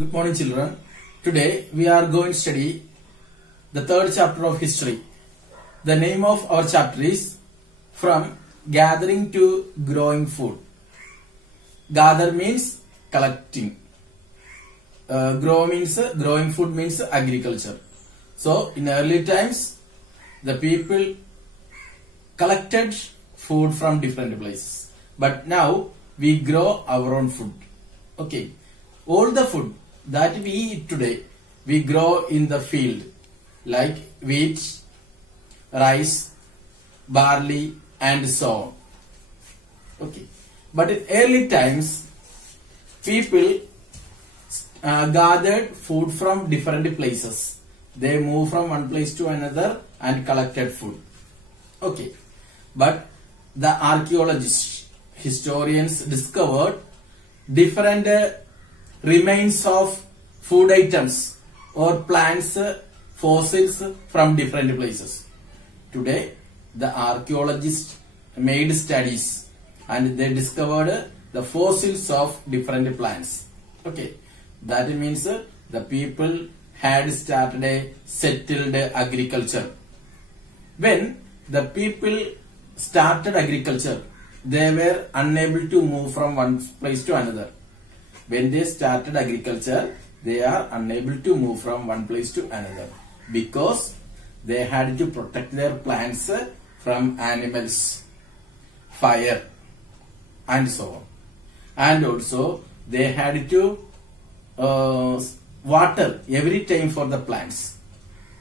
Good morning, children. Today we are going to study the third chapter of history. The name of our chapter is From Gathering to Growing Food. Gather means collecting. Growing food means agriculture. So in early times, the people collected food from different places. But now we grow our own food. Okay. All the food that we eat today, we grow in the field, like wheat, rice, barley, and so on. Okay. But in early times, people gathered food from different places. They moved from one place to another and collected food. Okay. But the archaeologists, historians discovered different remains of food items or plants, fossils from different places. Today, the archaeologists made studies and they discovered the fossils of different plants. Okay, that means the people had started a settled agriculture. When the people started agriculture, they were unable to move from one place to another. When they started agriculture, they are unable to move from one place to another because they had to protect their plants from animals, fire, and so on. And also they had to water every time for the plants.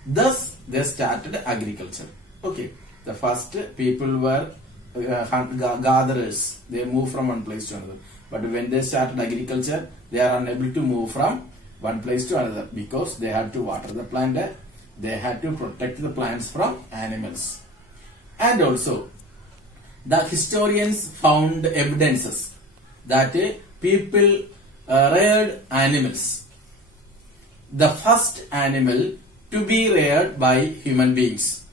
Thus they started agriculture. Okay, the first people were gatherers. They moved from one place to another. But when they started agriculture, they are unable to move from one place to another because they had to water the plant, they had to protect the plants from animals. And also, the historians found evidences that people reared animals. The first animal to be reared by human beings.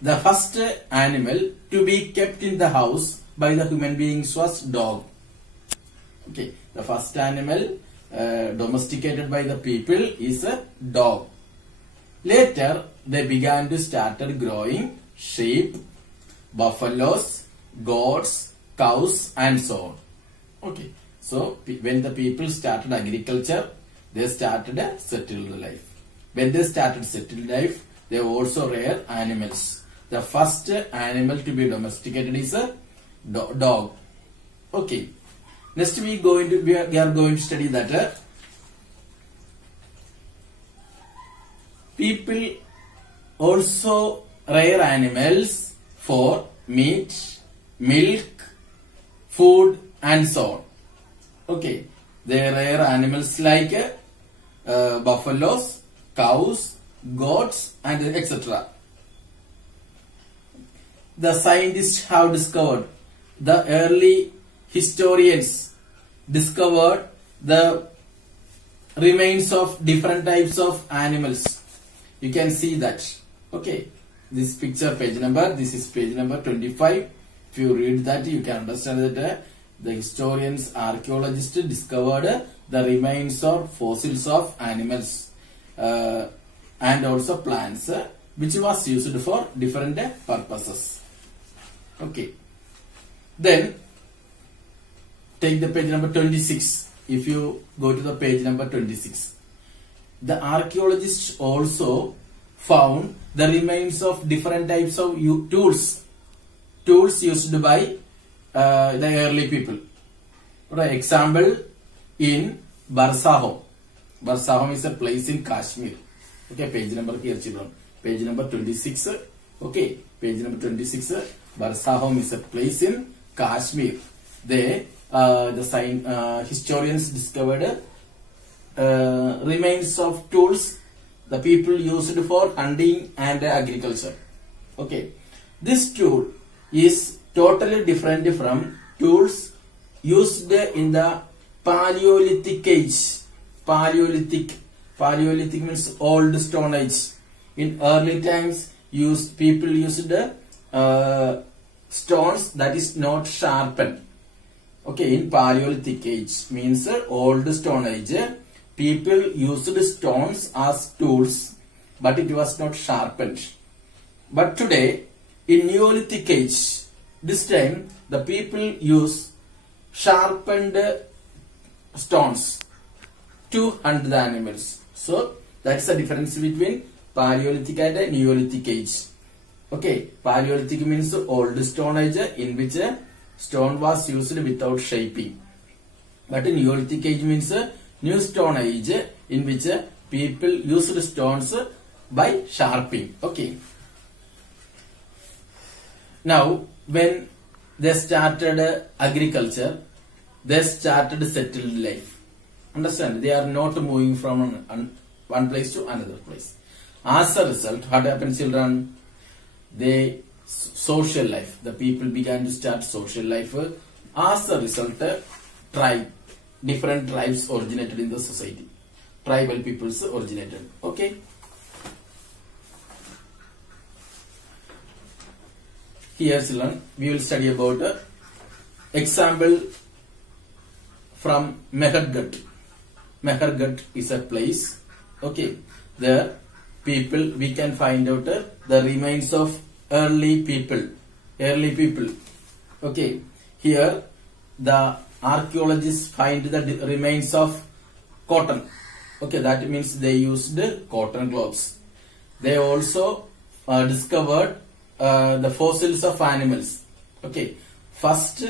The first animal to be kept in the house by the human beings was dog. Okay, the first animal domesticated by the people is a dog. Later, they began to start growing sheep, buffaloes, goats, cows, and so on. Okay, so when the people started agriculture, they started a settled life. When they started settled life, they also rear animals. The first animal to be domesticated is a dog. Okay. Next we are going to study that people also rear animals for meat, milk, food, and so on. Okay, they rear animals like buffaloes, cows, goats, and etc. The scientists have discovered, the early historians discovered the remains of different types of animals. You can see that. Okay, this picture page number, this is page number 25. If you read that, you can understand that the historians, archaeologists discovered the remains or fossils of animals and also plants which was used for different purposes. Okay, then take the page number 26. If you go to the page number 26, the archaeologists also found the remains of different types of tools used by the early people. For example, in Barsahom. Barsahom is a place in Kashmir. Okay, page number here, children. Page number 26. Okay, page number 26. Barsahom is a place in Kashmir. There, the historians discovered remains of tools the people used for hunting and agriculture. Okay, this tool is totally different from tools used in the Paleolithic age. Paleolithic means old Stone Age. In early times, people used stones that is not sharpened. Okay, in Paleolithic age means old Stone Age, people used stones as tools, but it was not sharpened. But today, in Neolithic age, this time the people use sharpened stones to hunt the animals. So that's the difference between Paleolithic and Neolithic age. Okay, Paleolithic means old stone age in which stone was used without shaping. But Neolithic age means new stone age in which people used stones by sharpening. Okay. Now, when they started agriculture, they started settled life. Understand? They are not moving from one place to another place. As a result, what happened, children? Social life. The people began to start social life. As a result, different tribes originated in the society. Tribal peoples originated. Okay. Here, children, we will study about example from Mehergut. Mehergut is a place. Okay. There, people, we can find out the remains of early people. Okay. Here, the archaeologists find the remains of cotton. Okay, that means they used cotton cloths. They also discovered the fossils of animals. Okay, first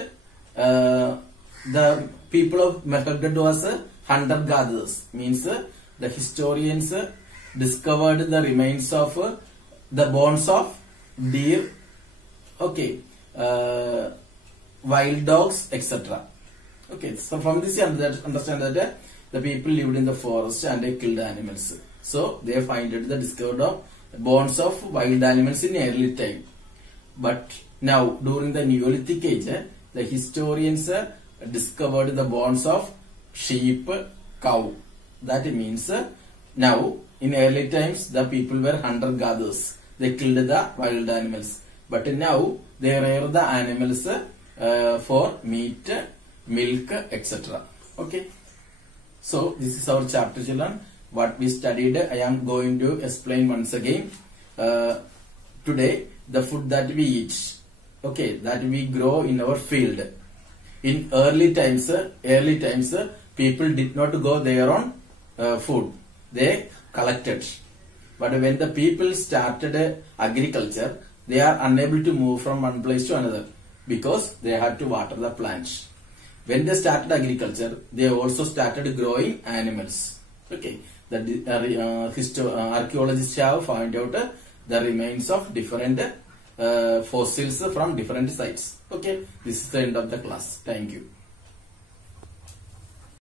the people of Mehergut was hunter-gatherers. Means the historians discovered the remains of the bones of deer. Okay, wild dogs, etc. Okay, so from this you understand that the people lived in the forest and they killed animals. So they discovered of bones of wild animals in early time. But now during the Neolithic age, the historians discovered the bones of sheep, cow. That means now in early times the people were hunter-gatherers. They killed the wild animals. But now they rear the animals for meat, milk, etc. Okay. So this is our chapter, children. What we studied, I am going to explain once again. Today, the food that we eat, okay, that we grow in our field. In early times, people did not go their own food. They collected. But when the people started agriculture, they are unable to move from one place to another because they had to water the plants. When they started agriculture, they also started growing animals. Okay, the archaeologists have found out the remains of different fossils from different sites. Okay, this is the end of the class. Thank you.